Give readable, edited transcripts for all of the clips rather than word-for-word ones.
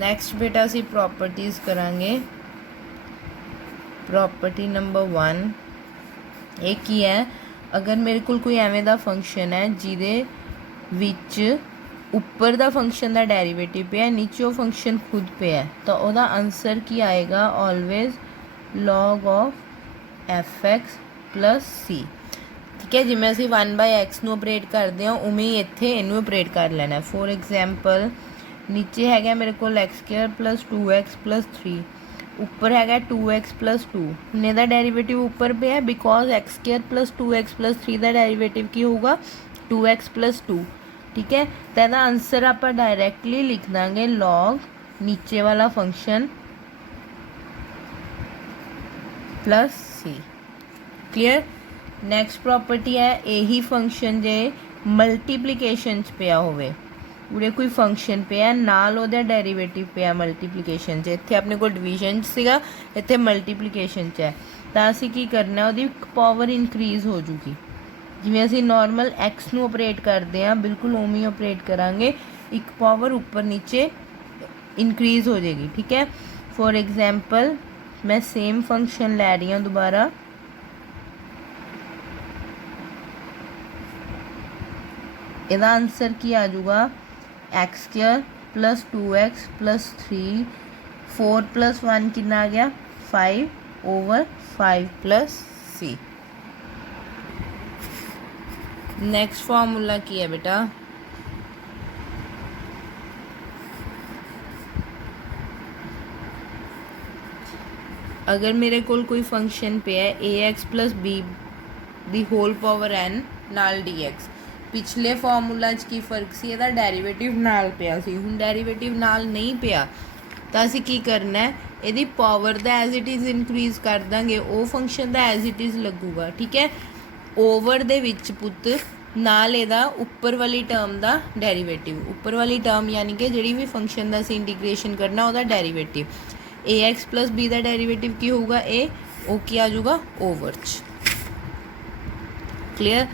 Next बेटा असी properties करांगे। प्रॉपर्टी नंबर 1 ये की है, अगर मेरे को कोई एवें दा फंक्शन है जिहदे विच उपर दा फंक्शन दा डेरीवेटिव पे है, नीचे वो फंक्शन खुद पे है, तो वह आंसर की आएगा always log of f x plus c. ठीक है, जिमें असी 1/x नूं ऑपरेट करते हैं उमें ही इत्थे इनू ऑपरेट कर लेना। फॉर एग्जाम्पल नीचे है मेरे को x² प्लस 2x प्लस 3, उपर है 2x प्लस 2। हुण इहदा डेरीवेटिव उपर पे है because x² plus 2x plus 3 का डेरीवेटिव की होगा 2x प्लस 2। ठीक है, तो यदा आंसर आप डायरैक्टली लिख देंगे लॉग नीचे वाला फंक्शन प्लस सी। क्लियर। नैक्सट प्रॉपर्टी है यही फंक्शन जे मल्टीप्लीकेशन च पिया होवे, उरे कोई फंक्शन पे है नाल ओहदा डेरीवेटिव पे है मल्टीप्लीकेशन च, इत्थे अपने को डिवीजन सीगा, इत्थे मल्टीप्लीकेशन च है, तो असी की करना ओहदी पावर इनक्रीज हो जूगी। जिवें असी नॉर्मल एक्स नूं ऑपरेट करते हैं बिल्कुल उवें ही ऑपरेट करांगे, एक पावर ऊपर नीचे इनक्रीज हो जाएगी। ठीक है, फॉर एग्जाम्पल मैं सेम फंक्शन लै रही हूँ दोबारा, इसका आंसर की आ जाऊगा x² plus 2x plus 3, 4 plus 1 कितना आ गया 5 over 5 plus c. Next formula की है बेटा, अगर मेरे को कोई फंक्शन पे है ax प्लस बी दी होल पावर n नाल dx, पिछले फॉर्मूला की फर्क सी ਇਹਦਾ डेरीवेटिव नाल पिया सी, हुण डेरीवेटिव नाल नहीं पिया तो असी की करना है ਇਹਦੀ पावर दा एज इट इज़ इनक्रीज कर देंगे, वो फंक्शन दा एज इट इज़ लगूगा। ठीक है, ओवर दे विच पुत नाल ਇਹਦਾ उपर वाली टर्म दा डेरीवेटिव, उपर वाली टर्म यानी कि जिहड़ी भी फंक्शन दा असी इंटीग्रेशन करना ਉਹਦਾ डेरीवेटिव ax प्लस b दा डेरीवेटिव की होगा a, वो की आ जाऊगा ओवर च। क्लियर,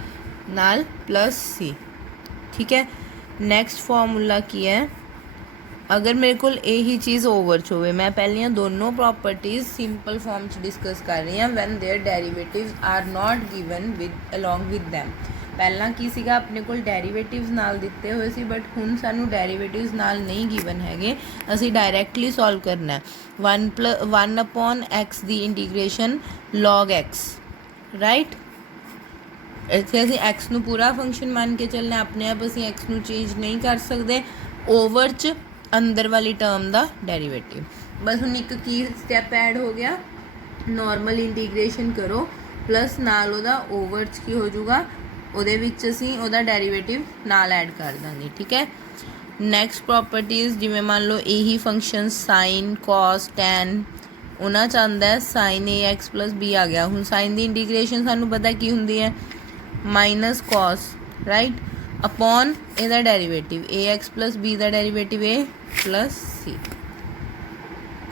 नाल प्लस सी। ठीक है, नैक्सट फॉर्मूला की है, अगर मेरे को यही चीज़ ओवर च होवे, मैं पहलियां दोनों प्रॉपर्टीज़ सिंपल फॉर्म च डिस्कस कर रही हूँ, when there derivatives are not given with along with them. पहला की सीगा अपने को डेरीवेटिव्स नाल दिते हुए सी, बट हुण सानू डेरीवेटिव्स नाल नहीं गिवन हैगे, असी डायरैक्टली सॉल्व करना है। 1/x दी इंटीग्रेशन लॉग x, राइट। इत्थे असीं एक्स नूं पूरा फंक्शन मान के चलना, अपने आप असीं एक्स नूं चेंज नहीं कर सकते, ओवर च अंदर वाली टर्म दा डेरीवेटिव। बस हुण एक की स्टैप ऐड हो गया, नॉर्मल इंटीग्रेशन करो प्लस नाल ओहदा ओवर च की हो जाऊगा, ਉਹਦੇ ਵਿੱਚ ਅਸੀਂ ਉਹਦਾ ਡੈਰੀਵੇਟਿਵ ਨਾਲ ਐਡ ਕਰ ਦਾਂਗੇ। ਠੀਕ ਹੈ, ਨੈਕਸਟ ਪ੍ਰੋਪਰਟੀਜ਼ ਜਿਵੇਂ ਮੰਨ ਲਓ ਇਹੀ ਫੰਕਸ਼ਨ ਸਾਈਨ ਕੋਸ ਟੈਨ ਉਹਨਾਂ 'ਚ ਆਉਂਦਾ ਹੈ ਸਾਈਨ ax ਪਲਸ b ਆ ਗਿਆ। ਹੁਣ ਸਾਈਨ ਦੀ ਇੰਟੀਗ੍ਰੇਸ਼ਨ ਸਾਨੂੰ ਪਤਾ ਕੀ ਹੁੰਦੀ ਹੈ ਮਾਈਨਸ ਕੋਸ, ਰਾਈਟ, अपॉन ਇਹਦਾ derivative ax plus b the derivative a plus c।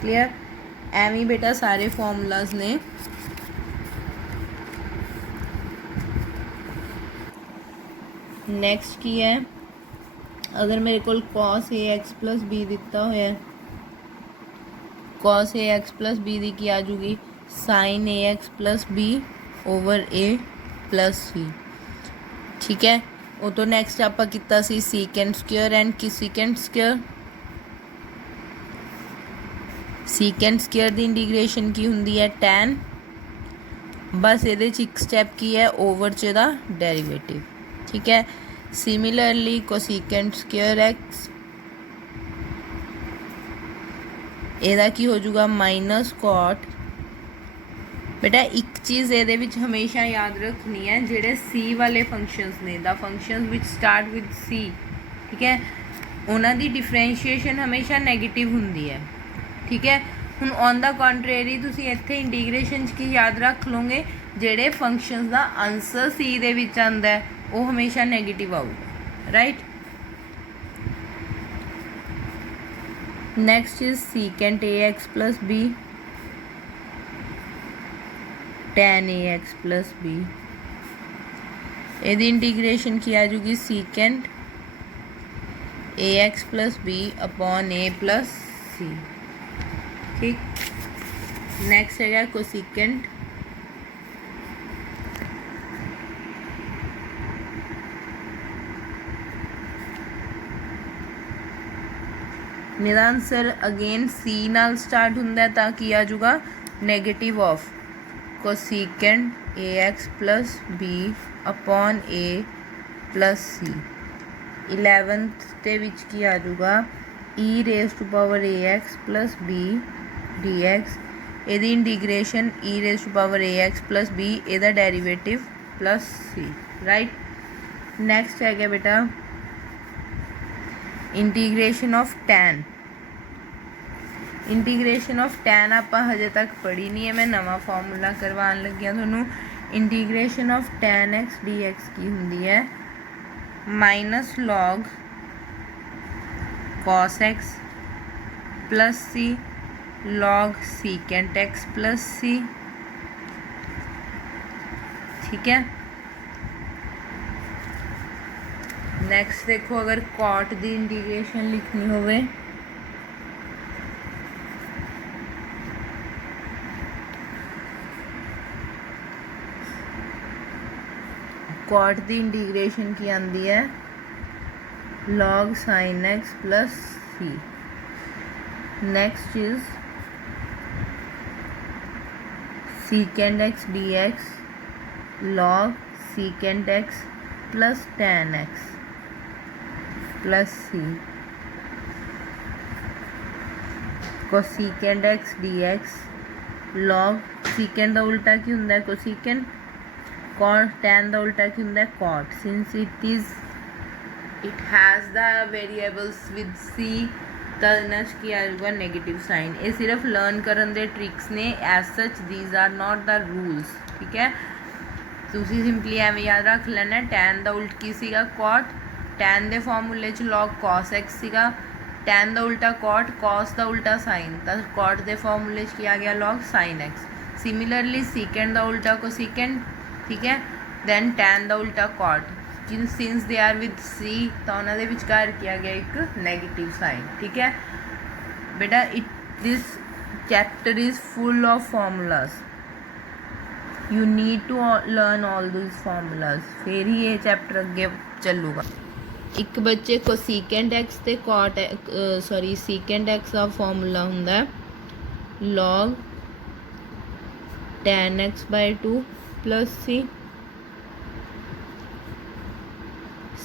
Clear, ਐਵੇਂ ਬੇਟਾ ਸਾਰੇ ਫਾਰਮੂਲਾਜ਼ ਨੇ। नैक्सट की है, अगर मेरे को cos ax प्लस b दिता होया, cos ax प्लस b दी की आ जूगी sin ax plus b over a plus c। ठीक है, वो तो नैक्सट आप किता सी सीकेंट स्क्वेयर एंड की सीकेंट स्क्वेयर, सीकेंट स्क्वेयर दी इंटीग्रेशन की हुंदी है tan, बस ये एक स्टैप की है ओवर च दा डेरीवेटिव। ठीक है, सिमिलरली कोसिकेंट स्क्वेयर एक्स ਇਹਦਾ ਕੀ ਹੋ ਜਾਊਗਾ ਮਾਈਨਸ ਕੋਟ। बेटा एक चीज़ ਇਹਦੇ ਵਿੱਚ हमेशा याद रखनी है, ਜਿਹੜੇ सी वाले फंक्शंस ने the functions which start with c, ठीक है, ਉਹਨਾਂ ਦੀ डिफरेंशिएशन हमेशा नैगेटिव ਹੁੰਦੀ है। ठीक है, ਹੁਣ ऑन द कंट्रेरी ਤੁਸੀਂ ਇੱਥੇ इंटीग्रेशन 'ਚ ਕੀ याद रख लोगे, ਜਿਹੜੇ फंक्शंस ਦਾ आंसर सी ਦੇ ਵਿੱਚ ਆਉਂਦਾ ਹੈ ਉਹ हमेशा नैगेटिव आऊगा, right. Next is secant ax plus b tan ax plus b, यदि इंटीग्रेशन की आ जाएगी secant ax plus b upon a plus c. ठीक, नैक्सट है कोसिकेंट। मेरा आंसर अगेन सी नाल स्टार्ट होंगे तो की आ जाऊगा negative of cosecant a x plus b upon a plus c. 11th ਦੇ ਵਿੱਚ ਕੀ ਆ ਜਾਊਗਾ e raise to power a x plus b d x. ਇਹਦੀ integration e raise to power a x plus b ਇਹਦਾ derivative plus c. Right, next है बेटा integration of tan. Integration of tan आप हजे तक पढ़ी नहीं है, मैं नवा फॉर्मूला करवान लगी थोनू। Integration of tan x d x की होंगी है minus log cos x plus c log secant x plus c. ठीक है, नैक्सट देखो अगर कॉट की इंटीग्रेशन लिखनी होवे कॉट की इंटीग्रेशन की आती है log sine x plus c. Next is secant x d x log secant x plus tan x plus c. Cosecant x d x log secant का उल्टा की होंगे कोसिकेंड, कॉट टैन का उल्टा की होंगे cot. Since it has the variables with c तो इन्हें की आ जाएगा नैगेटिव साइन। ये सिर्फ लर्न करन दे ट्रिक्स ने, as such these are not the rules. ठीक है, तुसी सिंपली एवं याद रख लेना टैन का उल्ट की सीगा कॉट, टैन के फॉर्मूले च लॉग कॉस एक्स सीगा, टैन का उल्टा कॉट, कॉस का उल्टा साइन, तो कॉट के फॉर्मूले च की आ गया log sine x. Similarly secant का उल्टा कोसिकेंड, ठीक है, दैन टैन का उल्टा cot. Since they are with c तो उन्होंने विचकार किया गया एक नैगेटिव साइन। ठीक है बेटा, this chapter is full of formulas, you need to learn all this formulas, फिर ही ये चैप्टर अगे चलूगा। एक बच्चे को सीकेंड एक्स ते कॉट सॉरी सीकेंड एक्स का फॉर्मूला होंगे log tan x by 2 plus c.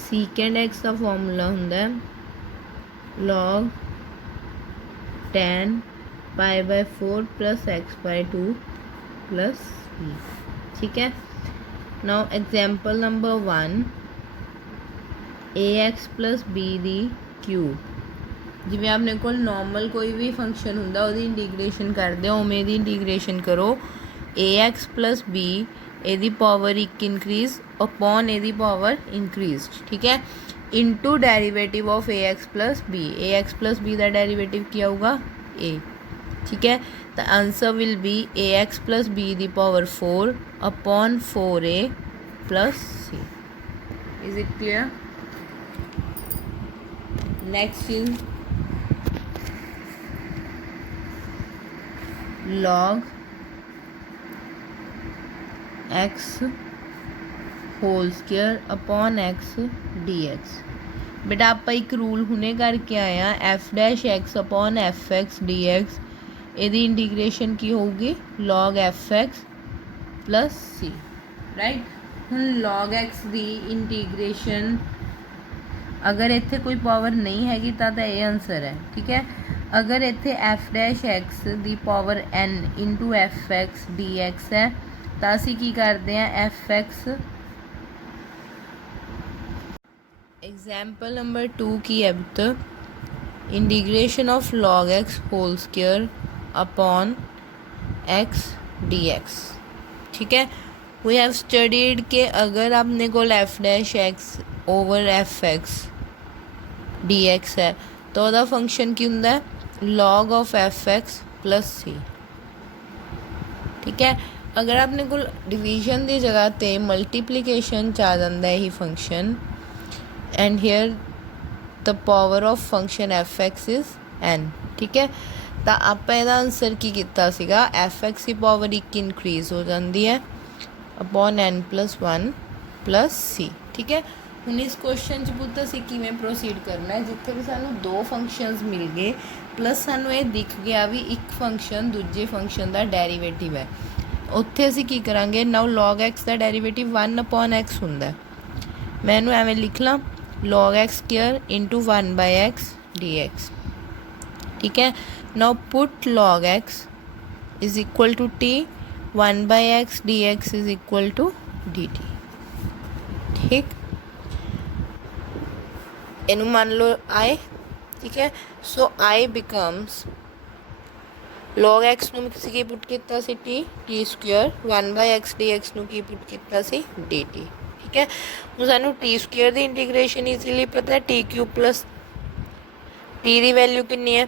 Secant x का फॉर्मूला होंगे log tan pi by 4 plus x by 2 plus c. ठीक है, now example number 1 a x plus b the cube. जिमें अपने को normal कोई भी फंक्शन होंगे वो इंटीग्रेशन करते हो उमें दी इंटीग्रेशन करो ए एक्स प्लस बी एदी पावर 1 इंक्रीज अपॉन एदी पावर इंक्रीज। ठीक है, into derivative of a x plus b का डेरिवेटिव क्या होगा ए। ठीक है, the answer will be a x plus b दी power 4 upon 4a plus c. Is it clear? Next is log x whole square upon x dx। बेटा आप एक rule हुने करके आए हैं F dash x upon F x d x, यदि integration की होगी log F x plus c. Right, हम log x दी इंटीग्रेशन अगर इत्थे कोई पावर नहीं हैगी तो ये आंसर है। ठीक है, अगर इत्थे F dash x the power n into F x d x है तो असी की करते हैं एफ एक्स। एग्जाम्पल नंबर 2 की है पुत्र integration of log x whole square upon x dx। ठीक है, वी हैव स्टडीड के अगर आपने को f dash x over f x d x है तो वह फंक्शन की होंगे log of f x plus c. ठीक है, अगर आपने को डिवीजन की जगह पे मल्टीप्लीकेशन च आ जाता है ही function and here the power of function f x is n, ठीक है। तो आप ਇਹਦਾ आंसर की किया ਸੀਗਾ fx की पावर 1 इंक्रीज़ हो जाती है अपॉन n+1 + c, ठीक है। ਹੁਣ ਇਸ ਕੁਐਸਚਨ 'ਚ ਪੁੱਤ ਅਸੀਂ ਕਿਵੇਂ ਪ੍ਰੋਸੀਡ ਕਰਨਾ ਹੈ, ਜਿੱਥੇ ਵੀ ਸਾਨੂੰ ਦੋ ਫੰਕਸ਼ਨਸ ਮਿਲ ਗਏ ਪਲੱਸ ਸਾਨੂੰ ਇਹ ਦਿਖ ਗਿਆ ਵੀ ਇੱਕ ਫੰਕਸ਼ਨ ਦੂਜੇ ਫੰਕਸ਼ਨ ਦਾ ਡੈਰੀਵੇਟਿਵ ਹੈ, ਉੱਥੇ ਅਸੀਂ ਕੀ ਕਰਾਂਗੇ। ਨਾਓ log x ਦਾ ਡੈਰੀਵੇਟਿਵ 1/x ਹੁੰਦਾ। मैं इनू एवें लिख ला log x square into 1/x dx, ठीक है। Now put log x is equal to t, 1/x dx is equal to dt, ठीक। इनू मान लो i, ठीक है। So i becomes log x नू किसी की पुट किया सी t स्क्वायर, 1/x dx नू की पुट किया सी dt, ठीक है। हूँ सानू टी स्क्वेयर की इंटीग्रेशन ईजीली पता है, टी क्यूब प्लस टी की वैल्यू कितनी है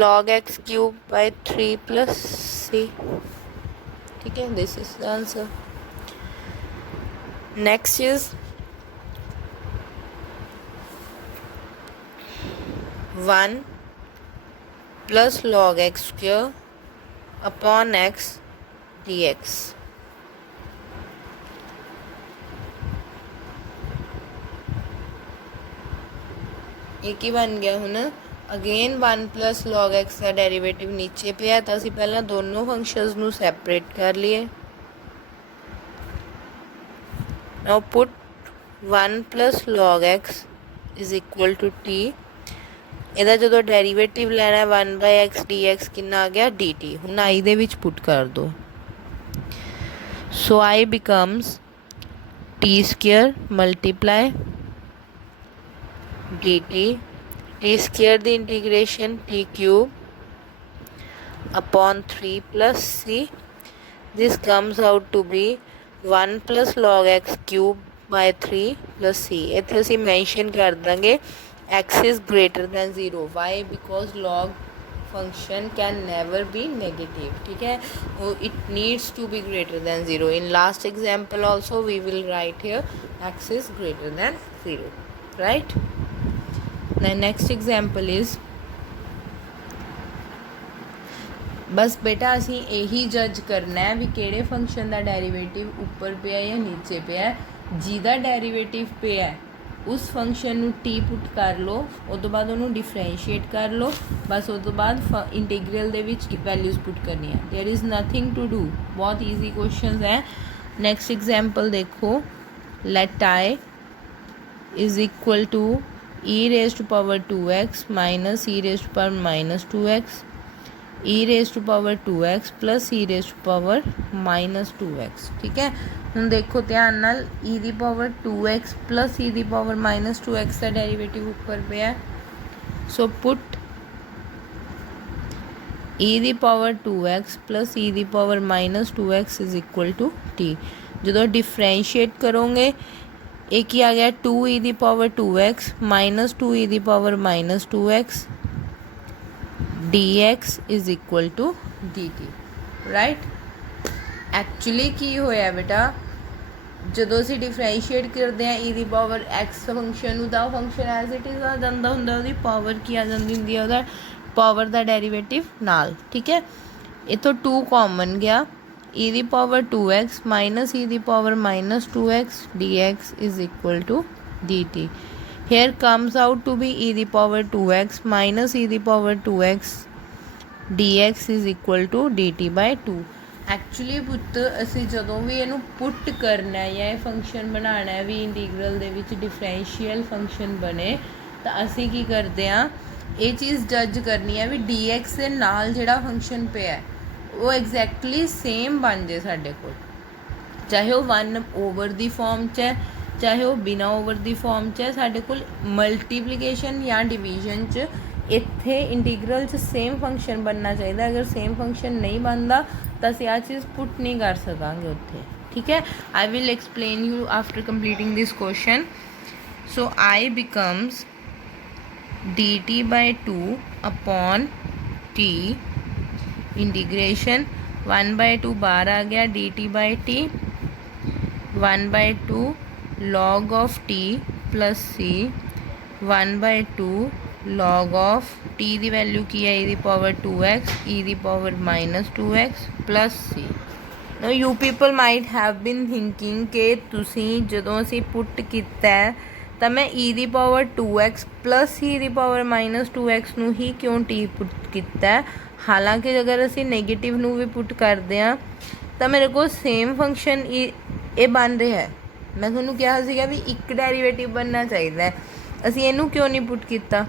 log x cube by 3 + c, ठीक है। This is the answer. Next is 1 + log x square upon x dx। एक ही बन गया हूँ ना। अगेन 1 + log x का डेरीवेटिव नीचे पे है, तो असी पहला दोनों फंक्शंस नू सैपरेट कर लिए। Now put 1 + log x is equal to t, ਇਹਦਾ ਜਦੋਂ ਡੈਰੀਵੇਟਿਵ ਲੈਣਾ ਹੈ 1/x dx कितना आ गया dt। ਹੁਣ i ਦੇ ਵਿੱਚ ਪੁੱਟ ਕਰ ਦੋ। So i becomes t square multiply dt, t square दी integration t cube upon 3 + c। This comes out to be 1 + log x cube by 3 + c। इत्थे असीं मैंशन कर देंगे x is greater than 0, why because log function can never be negative, ठीक है। It needs to be greater than 0। In last example also we will write here x is greater than 0, right. The next example is, बस बेटा असी यही जज करना है भी किहड़े फंक्शन का डेरीवेटिव ऊपर पे है या नीचे पे है। जिहदा डेरीवेटिव पे है उस फंक्शन नू टी पुट कर लो, उस तो बाद उन्होंने डिफरेंशिएट कर लो, बस उस तो बाद इंटीग्रल दे विच वैल्यूज़ पुट करनी है। There is nothing to do, बहुत ईजी क्वेश्चन है। नैक्सट एग्जाम्पल देखो, let I is equal to e raised to power 2x minus e raised to power minus 2x, e raised to power 2x plus e raised to power minus 2x, ठीक है। ਹੁਣ देखो ध्यान नाल e दी power 2x plus e दी power minus 2x का derivative ऊपर पे है। सो पुट e दी पावर 2x plus e दी power minus 2x is equal to t। जो डिफरेंशिएट करोगे एक ही आ गया 2e दी पावर 2x माइनस 2e दी power minus 2x dx is equal to dt, right. Actually की होया बेटा, ਜਦੋਂ ਅਸੀਂ डिफरेंशिएट करते हैं e दी पावर x फंक्शन ਨੂੰ ਤਾਂ फंक्शन एज इट इज़ आ ਜਾਂਦਾ ਹੁੰਦਾ, ਉਹਦੀ पावर की आ ਜਾਂਦੀ ਹੁੰਦੀ ਹੈ ਉਹਦਾ पावर ਦਾ ਡੈਰੀਵੇਟਿਵ ਨਾਲ, ठीक है। इतों 2 कॉमन गया, e दी पावर 2x माइनस e दी power minus 2x dx is equal to dt। Here comes out to be e दी पावर 2x माइनस e दी power 2x dx is equal to dt by 2। Actually पुੱਤ ਅਸੀਂ ਜਦੋਂ ਵੀ ਇਹਨੂੰ ਪੁੱਟ ਕਰਨਾ ਹੈ ਜਾਂ ਇਹ ਫੰਕਸ਼ਨ ਬਣਾਉਣਾ ਹੈ ਵੀ ਇੰਟੀਗਰਲ ਦੇ ਵਿੱਚ ਡਿਫਰੈਂਸ਼ੀਅਲ ਫੰਕਸ਼ਨ ਬਣੇ, ਤਾਂ ਅਸੀਂ ਕੀ ਕਰਦੇ ਹਾਂ, ਇਹ ਚੀਜ਼ ਜੱਜ ਕਰਨੀ ਹੈ ਵੀ dx ਦੇ ਨਾਲ ਜਿਹੜਾ ਫੰਕਸ਼ਨ ਪਿਆ ਹੈ ਉਹ ਐਗਜ਼ੈਕਟਲੀ ਸੇਮ ਬਣ ਜੇ ਸਾਡੇ ਕੋਲ, ਚਾਹੇ ਉਹ 1 ਓਵਰ ਦੀ ਫਾਰਮ 'ਚ ਹੈ ਚਾਹੇ ਉਹ ਬਿਨਾ ਓਵਰ ਦੀ ਫਾਰਮ 'ਚ ਹੈ। ਸਾਡੇ ਕੋਲ ਮਲਟੀਪਲੀਕੇਸ਼ਨ ਜਾਂ ਡਿਵੀਜ਼ਨ 'ਚ ਇੱਥੇ ਇੰਟੀਗਰਲ 'ਚ ਸੇਮ ਫੰਕਸ਼ਨ ਬਣਨਾ ਚਾਹੀਦਾ। ਅਗਰ ਸੇਮ ਫੰਕਸ਼ਨ ਨਹੀਂ ਬਣਦਾ ਤਾਂ ਅਸੀਂ ਆਹ ਚੀਜ਼ ਪੁੱਟ ਨਹੀਂ ਕਰ ਸਕਾਂਗੇ ਉੱਥੇ, ਠੀਕ ਹੈ। I will explain you after completing this question. So I becomes dt by 2 upon t integration 1/2 बाहर आ गया dt by t 1/2 log of t plus c 1/2 log of t ਦੀ ਵੈਲਿਊ ਕੀ ਹੈ e ਦੀ ਪਾਵਰ 2x e ਦੀ power -2x plus c। now you people might have been thinking ਕਿ ਤੁਸੀਂ ਜਦੋਂ ਅਸੀਂ ਪੁੱਟ ਕੀਤਾ ਤਾਂ ਮੈਂ e ਦੀ ਪਾਵਰ 2x plus e ਦੀ ਪਾਵਰ -2x ਨੂੰ ਹੀ ਕਿਉਂ t ਪੁੱਟ ਕੀਤਾ। ਹਾਲਾਂਕਿ ਅਗਰ ਅਸੀਂ ਨੈਗੇਟਿਵ ਨੂੰ ਵੀ ਪੁੱਟ ਕਰਦੇ ਹਾਂ ਤਾਂ ਮੇਰੇ ਕੋਲ ਸੇਮ ਫੰਕਸ਼ਨ ਇਹ ਬਣ ਰਿਹਾ ਹੈ। ਮੈਂ ਤੁਹਾਨੂੰ ਕਿਹਾ ਸੀਗਾ ਵੀ ਇੱਕ ਡੈਰੀਵੇਟਿਵ ਬਣਨਾ ਚਾਹੀਦਾ, ਅਸੀਂ ਇਹਨੂੰ ਕਿਉਂ ਨਹੀਂ ਪੁੱਟ ਕੀਤਾ।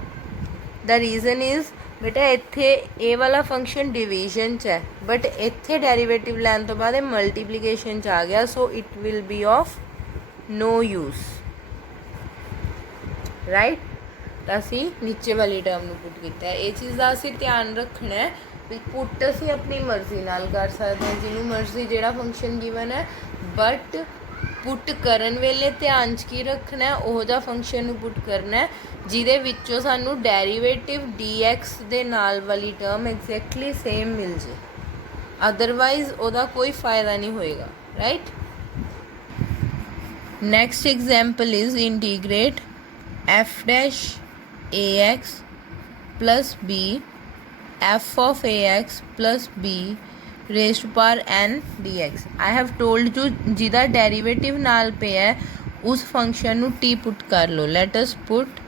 ਦ ਰੀਜ਼ਨ ਇਜ਼ ਬੇਟਾ ਇੱਥੇ ਇਹ ਵਾਲਾ ਫੰਕਸ਼ਨ ਡਿਵੀਜ਼ਨ 'ਚ ਹੈ ਬਟ ਇੱਥੇ ਡੈਰੀਵੇਟਿਵ ਲੈਣ ਤੋਂ ਬਾਅਦ ਇਹ ਮਲਟੀਪਲੀਕੇਸ਼ਨ 'ਚ ਆ ਗਿਆ, so it will be of no use, right. ਤਾਂ ਅਸੀਂ ਨੀਚੇ ਵਾਲੀ ਟਰਮ ਨੂੰ ਪੁੱਟ ਕੀਤਾ। ਇਹ ਚੀਜ਼ ਦਾ ਅਸੀਂ ਧਿਆਨ ਰੱਖਣਾ ਹੈ ਵੀ ਪੁੱਟ ਅਸੀਂ ਆਪਣੀ ਮਰਜ਼ੀ ਨਾਲ ਕਰ ਸਕਦੇ ਹਾਂ, ਜਿਹਨੂੰ ਮਰਜ਼ੀ ਜਿਹੜਾ ਫੰਕਸ਼ਨ ਗਿਵਨ ਹੈ, ਬਟ ਪੁੱਟ ਕਰਨ ਵੇਲੇ ਧਿਆਨ 'ਚ ਕੀ ਰੱਖਣਾ, ਉਹੋ ਜਿਹਾ ਫੰਕਸ਼ਨ ਨੂੰ ਪੁੱਟ ਕਰਨਾ ਜਿਹਦੇ ਵਿੱਚੋਂ ਸਾਨੂੰ ਡੈਰੀਵੇਟਿਵ dx ਦੇ ਨਾਲ ਵਾਲੀ ਟਰਮ ਐਗਜ਼ੈਕਟਲੀ ਸੇਮ ਮਿਲ ਜੇ, ਅਦਰਵਾਈਜ਼ ਉਹਦਾ ਕੋਈ ਫਾਇਦਾ ਨਹੀਂ ਹੋਏਗਾ, right. Next example is integrate f dash ax plus b f of ax plus b raised to power n dx। I have told you ਜਿਹਦਾ ਡੈਰੀਵੇਟਿਵ ਨਾਲ ਪਿਆ ਉਸ ਫੰਕਸ਼ਨ ਨੂੰ t ਪੁੱਟ ਕਰ ਲਓ। let us put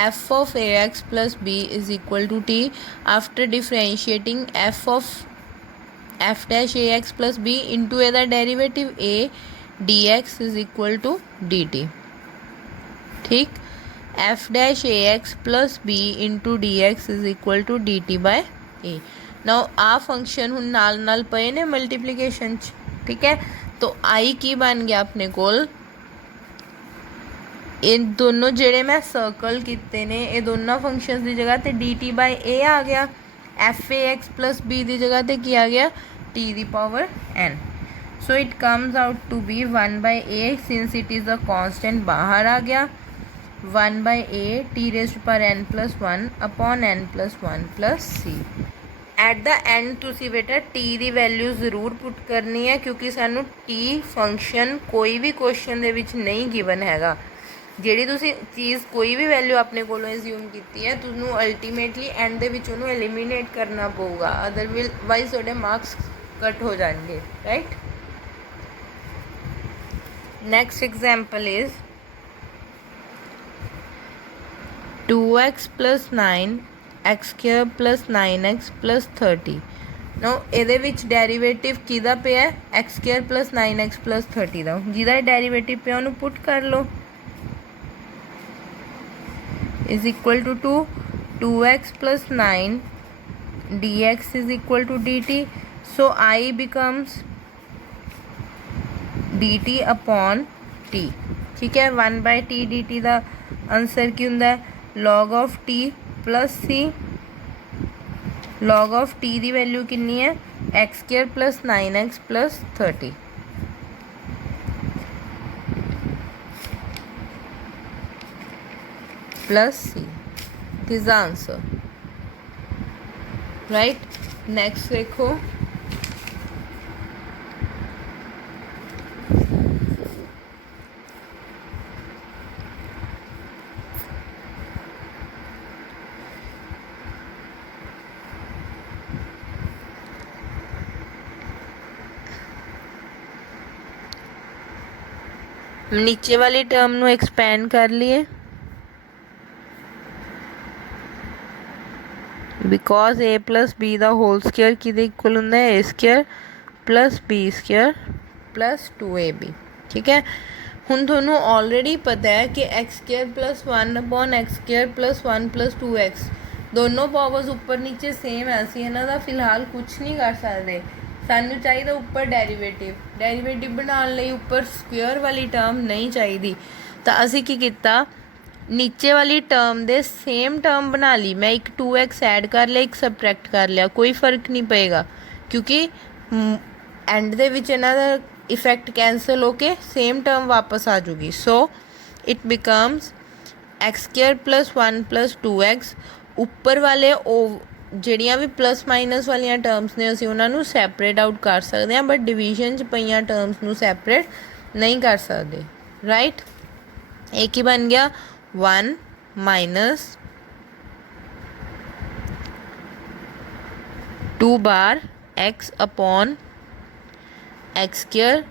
f of ax plus b is equal to t after differentiating f of f dash ax plus b into ਇਹਦਾ derivative a dx is equal to dt, ठीक। f dash ax plus b into dx is equal to dt by a। ਨਾਓ ਆ function ਹੁਣ ਨਾਲ ਪਏ ਨੇ multiplication 'ਚ, ਠੀਕ ਹੈ। ਤਾਂ i ਕੀ ਬਣ ਗਿਆ ਆਪਣੇ ਕੋਲ, ਇਹ ਦੋਨੋਂ ਜਿਹੜੇ ਮੈਂ ਸਰਕਲ ਕੀਤੇ ਨੇ ਇਹ ਦੋਨਾਂ ਫੰਕਸ਼ਨਸ ਦੀ ਜਗ੍ਹਾ ਤੇ dt by a ਆ ਗਿਆ, f ax plus b ਦੀ ਜਗ੍ਹਾ ਤੇ ਕੀ ਆ ਗਿਆ t ਦੀ power n। So it comes out to be 1 by a since it is a constant ਬਾਹਰ ਆ ਗਿਆ, 1 by a t raised to power n plus 1 upon n plus 1 plus c। At the and ਤੁਸੀਂ ਬੇਟਾ t ਦੀ value ਜ਼ਰੂਰ ਪੁੱਟ ਕਰਨੀ ਹੈ ਕਿਉਂਕਿ ਸਾਨੂੰ t ਫੰਕਸ਼ਨ ਕੋਈ ਵੀ ਕੁਐਸਚਨ ਦੇ ਵਿੱਚ ਨਹੀਂ ਗਿਵਨ ਹੈਗਾ। ਜਿਹੜੀ ਤੁਸੀਂ ਚੀਜ਼ ਕੋਈ ਵੀ ਵੈਲਿਊ ਆਪਣੇ ਕੋਲੋਂ ਐਜ਼ਿਊਮ ਕੀਤੀ ਹੈ ਤੁਹਾਨੂੰ ਅਲਟੀਮੇਟਲੀ ਐਂਡ ਦੇ ਵਿੱਚ ਉਹਨੂੰ ਐਲੀਮੀਨੇਟ ਕਰਨਾ ਪਊਗਾ, ਅਦਰਵਾਈਜ਼ ਤੁਹਾਡੇ ਮਾਰਕਸ ਕੱਟ ਹੋ ਜਾਣਗੇ, right. Next example is 2x plus 9 x square plus 9x plus 30। now ਇਹਦੇ ਵਿੱਚ ਡੈਰੀਵੇਟਿਵ ਕਿਹਦਾ ਪਿਆ x square plus 9x plus 30 ਦਾ, ਜਿਹਦਾ ਡੈਰੀਵੇਟਿਵ ਪਿਆ ਉਹਨੂੰ ਪੁੱਟ ਕਰ ਲਓ is equal to 2x plus 9 dx is equal to dt। so I becomes dt upon t, ठीक है। 1 by t dt ਦਾ ਆਨਸਰ ਕੀ ਹੁੰਦਾ log of t plus c। log of t ਦੀ ਵੈਲਿਊ ਕਿੰਨੀ ਹੈ x square plus 9x plus 30 plus c। this is the answer, right। next देखो नीचे वाली टर्म ਨੂੰ एक्सपेंड कर लिए बिकॉज a plus b ਦਾ होल स्क्वायर किहदे इक्वल ਹੁੰਦਾ है a square plus b square plus 2ab, ठीक है। ਹੁਣ ਤੁਹਾਨੂੰ ਆਲਰੇਡੀ ਪਤਾ ਹੈ ਕਿ x square plus 1 upon x square plus 1 plus 2x ਦੋਨੋਂ ਪਾਵਰਸ ਉੱਪਰ ਨੀਚੇ ਸੇਮ ਹੈ, ਅਸੀਂ ਇਹਨਾਂ ਦਾ ਫਿਲਹਾਲ ਕੁਝ ਨਹੀਂ ਕਰ ਸਕਦੇ। ਸਾਨੂੰ ਚਾਹੀਦਾ ਉੱਪਰ ਡੈਰੀਵੇਟਿਵ ਬਣਾਉਣ ਲਈ ਉੱਪਰ ਸਕੁਅਰ ਵਾਲੀ ਟਰਮ ਨਹੀਂ ਚਾਹੀਦੀ, ਤਾਂ ਅਸੀਂ ਕੀ ਕੀਤਾ ਨੀਚੇ ਵਾਲੀ ਟਰਮ ਦੇ ਸੇਮ ਟਰਮ ਬਣਾ ਲਈ। ਮੈਂ ਇੱਕ 2x ਐਡ ਕਰ ਲਿਆ, ਇੱਕ ਸਬਟਰੈਕਟ ਕਰ ਲਿਆ, ਕੋਈ ਫਰਕ ਨਹੀਂ ਪਏਗਾ ਕਿਉਂਕਿ ਐਂਡ ਦੇ ਵਿੱਚ ਇਹਨਾਂ ਦਾ ਇਫੈਕਟ ਕੈਂਸਲ ਹੋ ਕੇ ਸੇਮ ਟਰਮ ਵਾਪਸ ਆ ਜੂਗੀ। So it becomes x square plus 1 plus 2x। ਉੱਪਰ ਵਾਲੇ ਉਹ ਜਿਹੜੀਆਂ ਵੀ ਪਲਸ ਮਾਈਨਸ ਵਾਲੀਆਂ ਟਰਮਸ ਨੇ ਅਸੀਂ ਉਹਨਾਂ ਨੂੰ ਸੈਪਰੇਟ ਆਊਟ ਕਰ ਸਕਦੇ ਹਾਂ, ਬਟ ਡਿਵੀਜ਼ਨ 'ਚ ਪਈਆਂ ਟਰਮਸ ਨੂੰ ਸੈਪਰੇਟ ਨਹੀਂ ਕਰ ਸਕਦੇ, ਰਾਈਟ। ਇਹ ਕੀ ਬਣ ਗਿਆ 1 ਮਾਈਨਸ 2 बार x upon x square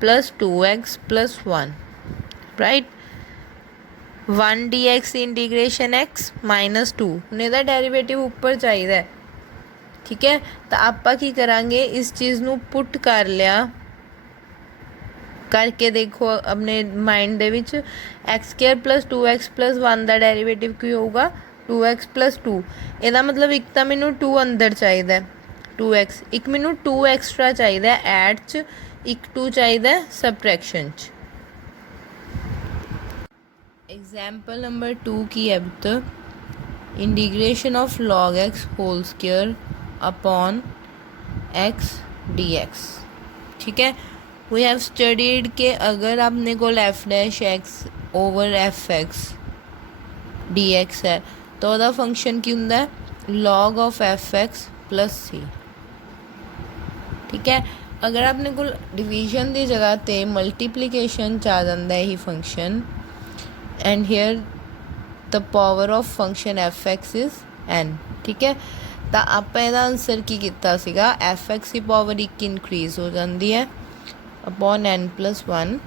plus 2x plus 1 right 1 dx integration x minus 2 ਹੁਣ ਇਹਦਾ ਡੈਰੀਵੇਟਿਵ ਉੱਪਰ ਚਾਹੀਦਾ ਹੈ ਠੀਕ ਹੈ ਤਾਂ ਆਪਾਂ ਕੀ ਕਰਾਂਗੇ ਇਸ ਚੀਜ਼ ਨੂੰ ਪੁੱਟ ਕਰ ਲਿਆ ਕਰਕੇ ਦੇਖੋ ਆਪਣੇ ਮਾਈਂਡ ਦੇ ਵਿੱਚ x square plus 2x plus 1 ਦਾ ਡੈਰੀਵੇਟਿਵ ਕੀ ਹੋਊਗਾ 2x प्लस 2 ਇਹਦਾ ਮਤਲਬ ਇੱਕ ਤਾਂ ਮੈਨੂੰ 2 ਅੰਦਰ ਚਾਹੀਦਾ 2x ਇੱਕ ਮੈਨੂੰ 2 ਐਕਸਟਰਾ ਚਾਹੀਦਾ ਐਡ 'ਚ ਇੱਕ 2 ਚਾਹੀਦਾ ਸਬਟ੍ਰੈਕਸ਼ਨ 'ਚ एग्जाम्पल नंबर 2 की है पुत्र integration of log x whole square upon x dx ठीक है वी हैव स्टडीड के अगर आपने को f dash x over f x d x है तो वह फंक्शन की होंगे log of f x plus c ठीक है अगर आपने को डिवीजन की जगह पर मल्टीप्लीकेशन च आ जाता है ही function and here the power of function f x is n ठीक है तो आप आंसर की किया सीगा एफ एक्स की पावर एक इनक्रीज हो जाती है upon n plus 1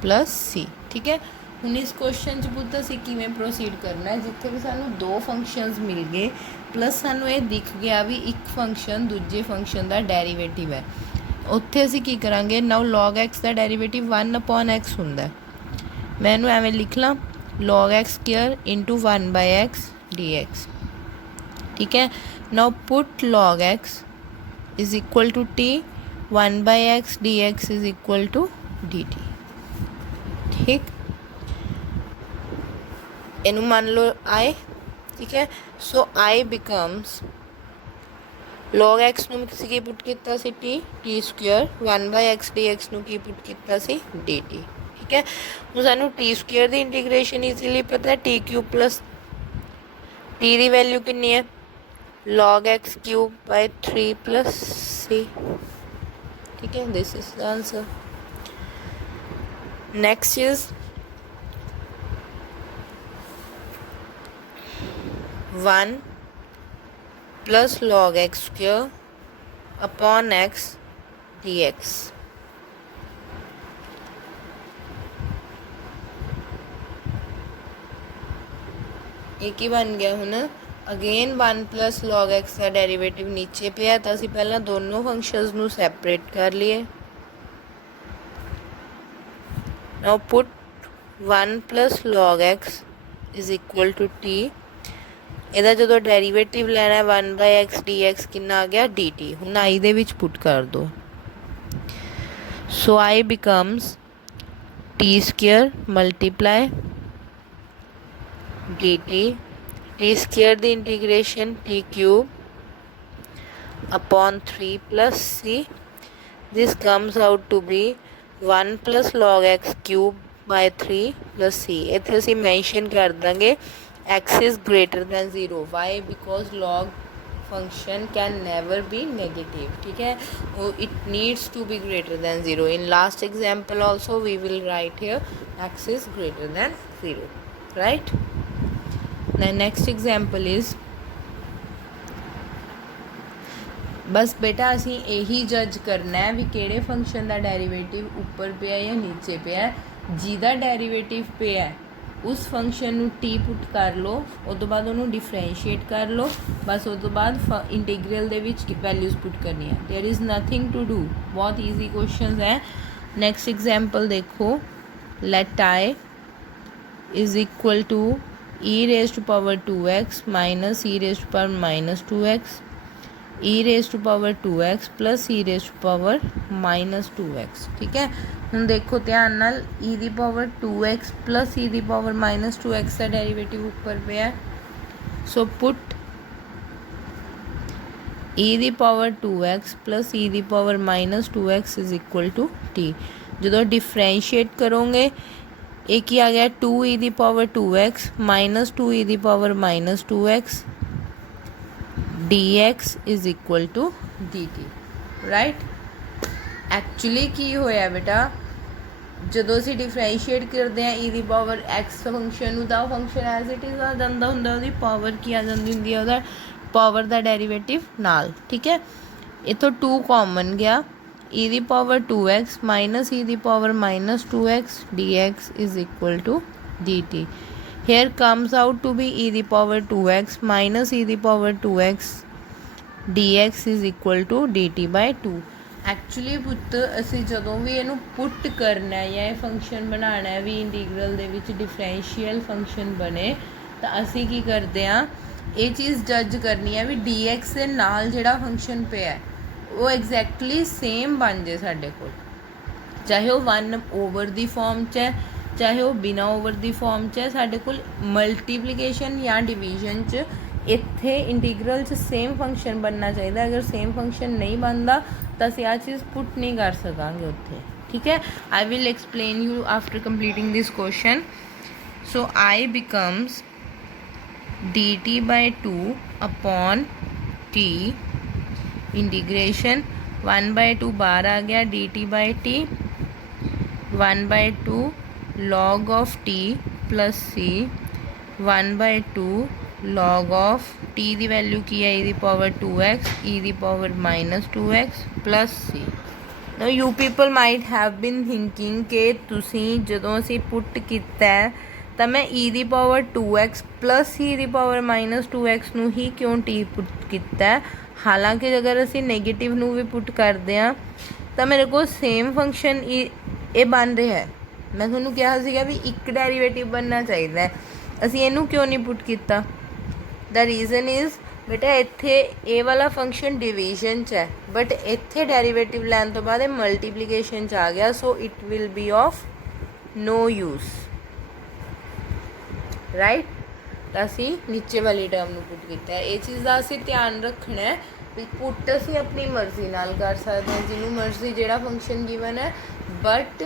plus c ठीक है हूँ इस क्वेश्चन पुत असी किवें प्रोसीड करना है जिथे भी सानू 2 फंक्शनस मिल गए प्लस सानू ये दिख गया भी एक फंक्शन दूजे फंक्शन का डेरीवेटिव है उत्थे असी की करांगे नाउ लॉग एक्स का डेरीवेटिव 1 अपॉन एक्स हुंदा है मैं इहनूं एवें लिख ला log x square into 1 by x d x ठीक है now put log x is equal to t 1 by x d x is equal to d t ठीक इनू मान लो i ठीक है so i becomes log x नू किसी की पुट किया सी t square 1 by x d x नू की पुट किया सी डी टी ठीक है हूँ सानू टी स्क्वायर की इंटीग्रेशन इजीली पता है टी क्यूब प्लस टी की वैल्यू कितनी है log x cube by 3 plus c ठीक है this is the answer next is 1 plus log x square upon x dx एक ही बन गया हूँ ना अगेन 1 प्लस log x का डेरीवेटिव नीचे पे है तो असी पहला दोनों फंक्शंस नू सैपरेट कर लिए now put 1 plus log x is equal to t ਇਹਦਾ ਜਦੋਂ डेरीवेटिव लेना है 1 बाय एक्स डी एक्स कितना आ गया डी टी हूँ आई दे विच पुट कर दो so I becomes t square multiply d t t square the integration t cube upon 3 plus c this comes out to be 1 plus log x cube by 3 plus c इतने असी mention कर देंगे x is greater than 0 why because log function can never be negative ठीक है it needs to be greater than 0 in last example also we will write here x is greater than 0 right now next example is बस बेटा असी यही जज करना है भी किहड़े फंक्शन का डेरीवेटिव ऊपर पे है या नीचे पे है जिहदा डेरीवेटिव पे है उस फंक्शन नू टी पुट कर लो उस तो बाद उन्होंने डिफरेंशिएट कर लो बस उस तो बाद इंटीग्रल दे विच वैल्यूज़ पुट करनी है there is nothing to do बहुत ईजी क्वेश्चन है नेक्स्ट एग्जाम्पल देखो let I is equal to e raise to power 2x minus e raise to power minus 2x e raise to power 2x plus e raise to power minus 2x ठीक है हूँ देखो ध्यान नाल e दी power 2x plus e दी power minus 2x का derivative ऊपर पे है so put e the power 2x plus e the power minus 2x is equal to t जो डिफरेंशिएट करोगे एक ही आ गया 2 e the power 2x minus 2 e the power minus 2x dx is equal to dt right actually की होया बेटा जो असी डिफरेंशिएट करते हैं ई दी पावर एक्स फंक्शन तो फंक्शन एज इट इज़ आ जाता होंगे पावर की आ जाती होंगी ਪਾਵਰ ਦਾ ਡੈਰੀਵੇਟਿਵ ਨਾਲ, ਠੀਕ ਹੈ। ਇੱਥੋਂ 2 ਕਾਮਨ ਗਿਆ, e ਦੀ ਪਾਵਰ 2x ਮਾਈਨਸ e ਦੀ power minus 2x dx is equal to dt। Here comes out to be e ਦੀ ਪਾਵਰ 2x ਮਾਈਨਸ e ਦੀ power 2x dx is equal to dt by 2। Actually ਪੁੱਤ ਅਸੀਂ ਜਦੋਂ ਵੀ ਇਹਨੂੰ ਪੁੱਟ ਕਰਨਾ ਜਾਂ ਇਹ ਫੰਕਸ਼ਨ ਬਣਾਉਣਾ ਵੀ ਇੰਟੀਗਰਲ ਦੇ ਵਿੱਚ ਡਿਫਰੈਂਸ਼ੀਅਲ ਫੰਕਸ਼ਨ ਬਣੇ, ਤਾਂ ਅਸੀਂ ਕੀ ਕਰਦੇ ਹਾਂ, ਇਹ ਚੀਜ਼ ਜੱਜ ਕਰਨੀ ਹੈ ਵੀ dx ਦੇ ਨਾਲ ਜਿਹੜਾ ਫੰਕਸ਼ਨ ਪਿਆ ਉਹ ਐਗਜ਼ੈਕਟਲੀ ਸੇਮ ਬਣ ਜੇ ਸਾਡੇ ਕੋਲ, ਚਾਹੇ ਉਹ 1 ਓਵਰ ਦੀ ਫੋਰਮ 'ਚ ਹੈ, ਚਾਹੇ ਉਹ ਬਿਨਾ ਓਵਰ ਦੀ ਫੋਰਮ 'ਚ ਹੈ। ਸਾਡੇ ਕੋਲ ਮਲਟੀਪਲੀਕੇਸ਼ਨ ਜਾਂ ਡਿਵੀਜ਼ਨ 'ਚ ਇੱਥੇ ਇੰਟੀਗਰਲ 'ਚ ਸੇਮ ਫੰਕਸ਼ਨ ਬਣਨਾ ਚਾਹੀਦਾ। ਅਗਰ ਸੇਮ ਫੰਕਸ਼ਨ ਨਹੀਂ ਬਣਦਾ ਤਾਂ ਅਸੀਂ ਆਹ ਚੀਜ਼ ਪੁੱਟ ਨਹੀਂ ਕਰ ਸਕਾਂਗੇ ਉੱਥੇ, ਠੀਕ ਹੈ। I will explain you after completing this question. So I becomes dt by 2 upon t integration 1/2 बाहर आ गया, dt by t 1/2 log of t plus c 1/2 log of t ਦੀ ਵੈਲਿਊ ਕੀ ਹੈ, e ਦੀ ਪਾਵਰ 2x e ਦੀ power minus 2x plus c। now you people might have been thinking ਕਿ ਤੁਸੀਂ ਜਦੋਂ ਅਸੀਂ ਪੁੱਟ ਕੀਤਾ ਤਾਂ ਮੈਂ e ਦੀ ਪਾਵਰ 2x ਪਲਸ e ਦੀ ਪਾਵਰ ਮਾਈਨਸ 2x ਨੂੰ ਹੀ ਕਿਉਂ t ਪੁੱਟ ਕੀਤਾ। ਹਾਲਾਂਕਿ ਅਗਰ ਅਸੀਂ ਨੈਗੇਟਿਵ ਨੂੰ ਵੀ ਪੁੱਟ ਕਰਦੇ ਹਾਂ ਤਾਂ ਮੇਰੇ ਕੋਲ ਸੇਮ ਫੰਕਸ਼ਨ ਇਹ ਬਣ ਰਿਹਾ ਹੈ। ਮੈਂ ਤੁਹਾਨੂੰ ਕਿਹਾ ਸੀਗਾ ਵੀ ਇੱਕ ਡੈਰੀਵੇਟਿਵ ਬਣਨਾ ਚਾਹੀਦਾ ਹੈ, ਅਸੀਂ ਇਹਨੂੰ ਕਿਉਂ ਨਹੀਂ ਪੁੱਟ ਕੀਤਾ। ਦਾ ਰੀਜ਼ਨ ਇਜ਼ ਬੇਟਾ ਇੱਥੇ ਇਹ ਵਾਲਾ ਫੰਕਸ਼ਨ ਡਿਵੀਜ਼ਨ 'ਚ ਹੈ, ਬਟ ਇੱਥੇ ਡੈਰੀਵੇਟਿਵ ਲੈਣ ਤੋਂ ਬਾਅਦ ਇਹ ਮਲਟੀਪਲੀਕੇਸ਼ਨ 'ਚ ਆ ਗਿਆ, so it will be of no use, right. ਤਾਂ ਅਸੀਂ ਨੀਚੇ ਵਾਲੀ ਟਰਮ ਨੂੰ ਪੁੱਟ ਕੀਤਾ ਹੈ। ਇਹ ਚੀਜ਼ ਦਾ ਅਸੀਂ ਧਿਆਨ ਰੱਖਣਾ ਹੈ ਵੀ ਪੁੱਟ ਅਸੀਂ ਆਪਣੀ ਮਰਜ਼ੀ ਨਾਲ ਕਰ ਸਕਦੇ ਹਾਂ, ਜਿਹਨੂੰ ਮਰਜ਼ੀ ਜਿਹੜਾ ਫੰਕਸ਼ਨ ਗਿਵਨ ਹੈ, ਬਟ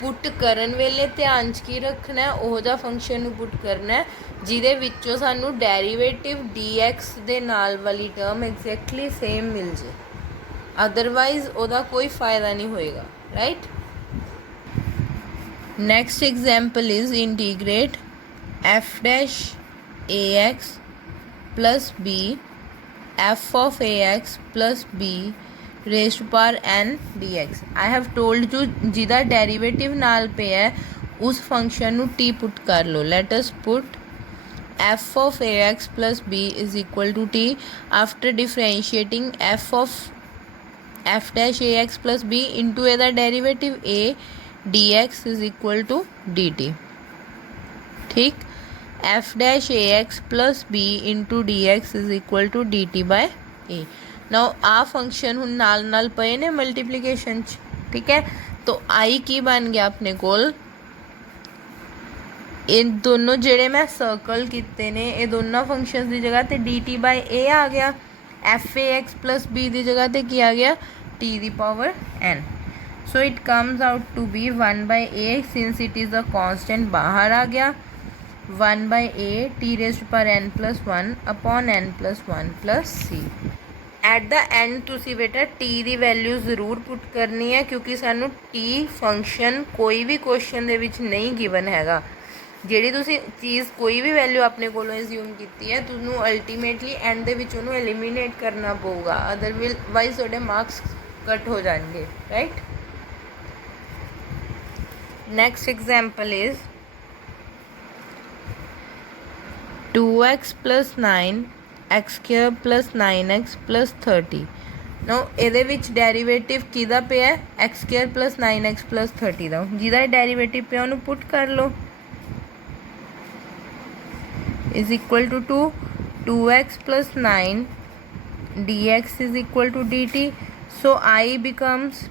ਪੁੱਟ ਕਰਨ ਵੇਲੇ ਧਿਆਨ 'ਚ ਕੀ ਰੱਖਣਾ ਹੈ, ਉਹੋ ਜਿਹਾ ਫੰਕਸ਼ਨ ਨੂੰ ਪੁੱਟ ਕਰਨਾ ਹੈ ਜਿਹਦੇ ਵਿੱਚੋਂ ਸਾਨੂੰ ਡੈਰੀਵੇਟਿਵ dx ਦੇ ਨਾਲ ਵਾਲੀ ਟਰਮ ਐਗਜ਼ੈਕਟਲੀ ਸੇਮ ਮਿਲ ਜੇ, ਅਦਰਵਾਈਜ਼ ਉਹਦਾ ਕੋਈ ਫਾਇਦਾ ਨਹੀਂ ਹੋਏਗਾ, right. Next example is integrate f dash ax plus b f of ax plus b raised to power n dx। I have told you ਜਿਹਦਾ ਡੈਰੀਵੇਟਿਵ ਨਾਲ ਪਿਆ ਉਸ ਫੰਕਸ਼ਨ ਨੂੰ t ਪੁੱਟ ਕਰ ਲਓ। let us put f of ax plus b is equal to t after differentiating f of f dash ax plus b into ਇਹਦਾ derivative a dx is equal to dt, ठीक। f dash ax plus b into dx is equal to dt by a। now ਆ function ਹੁਣ ਨਾਲ ਨਾਲ ਪਏ ਨੇ multiplication 'ਚ, ਠੀਕ ਹੈ। ਤਾਂ i ਕੀ ਬਣ ਗਿਆ ਆਪਣੇ ਕੋਲ, ਇਹ ਦੋਨੋਂ ਜਿਹੜੇ ਮੈਂ ਸਰਕਲ ਕੀਤੇ ਨੇ ਇਹ ਦੋਨੋਂ ਫੰਕਸ਼ਨਸ ਦੀ ਜਗ੍ਹਾ ਤੇ dt by a ਆ ਗਿਆ, f ax plus b ਦੀ ਜਗ੍ਹਾ ਤੇ ਕੀ ਆ ਗਿਆ, t ਦੀ power n। so it comes out to be 1/a since it is a constant ਬਾਹਰ ਆ ਗਿਆ, 1/a t raised to power n plus 1 upon n plus 1 plus c। At the and ਤੁਸੀਂ ਬੇਟਾ t ਦੀ value ਜ਼ਰੂਰ ਪੁੱਟ ਕਰਨੀ ਹੈ, ਕਿਉਂਕਿ ਸਾਨੂੰ t ਫੰਕਸ਼ਨ ਕੋਈ ਵੀ ਕੁਐਸਚਨ ਦੇ ਵਿੱਚ ਨਹੀਂ ਗਿਵਨ ਹੈਗਾ। ਜਿਹੜੀ ਤੁਸੀਂ ਚੀਜ਼ ਕੋਈ ਵੀ ਵੈਲਿਊ ਆਪਣੇ ਕੋਲੋਂ ਐਜ਼ਿਊਮ ਕੀਤੀ ਹੈ, ਤੁਹਾਨੂੰ ਅਲਟੀਮੇਟਲੀ ਐਂਡ ਦੇ ਵਿੱਚ ਉਹਨੂੰ ਐਲੀਮੀਨੇਟ ਕਰਨਾ ਪਊਗਾ, ਅਦਰਵਾਈਜ਼ ਤੁਹਾਡੇ ਮਾਰਕਸ ਕੱਟ ਹੋ ਜਾਣਗੇ, right. Next example is 2x plus 9 x square plus 9x plus 30। now ਇਹਦੇ ਵਿੱਚ ਡੈਰੀਵੇਟਿਵ ਕਿਹਦਾ ਪਿਆ, x square plus 9x plus 30 ਦਾ, ਜਿਹਦਾ ਡੈਰੀਵੇਟਿਵ ਪਿਆ ਉਹਨੂੰ ਪੁੱਟ ਕਰ ਲਓ, is equal to 2x plus 9 dx is equal to dt। so I becomes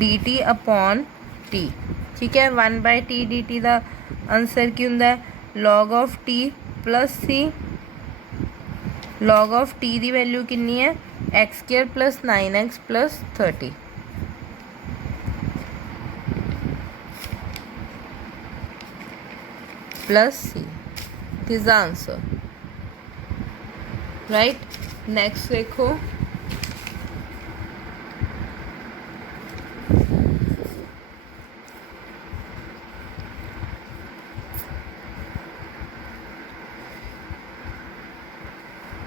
dt upon t, ठीक है। 1/t dt ਦਾ ਆਨਸਰ ਕੀ ਹੁੰਦਾ, log of t plus c। log of t ਦੀ ਵੈਲਿਊ ਕਿੰਨੀ ਹੈ, x square plus 9x plus 30 plus c। this is the answer, right। next देखो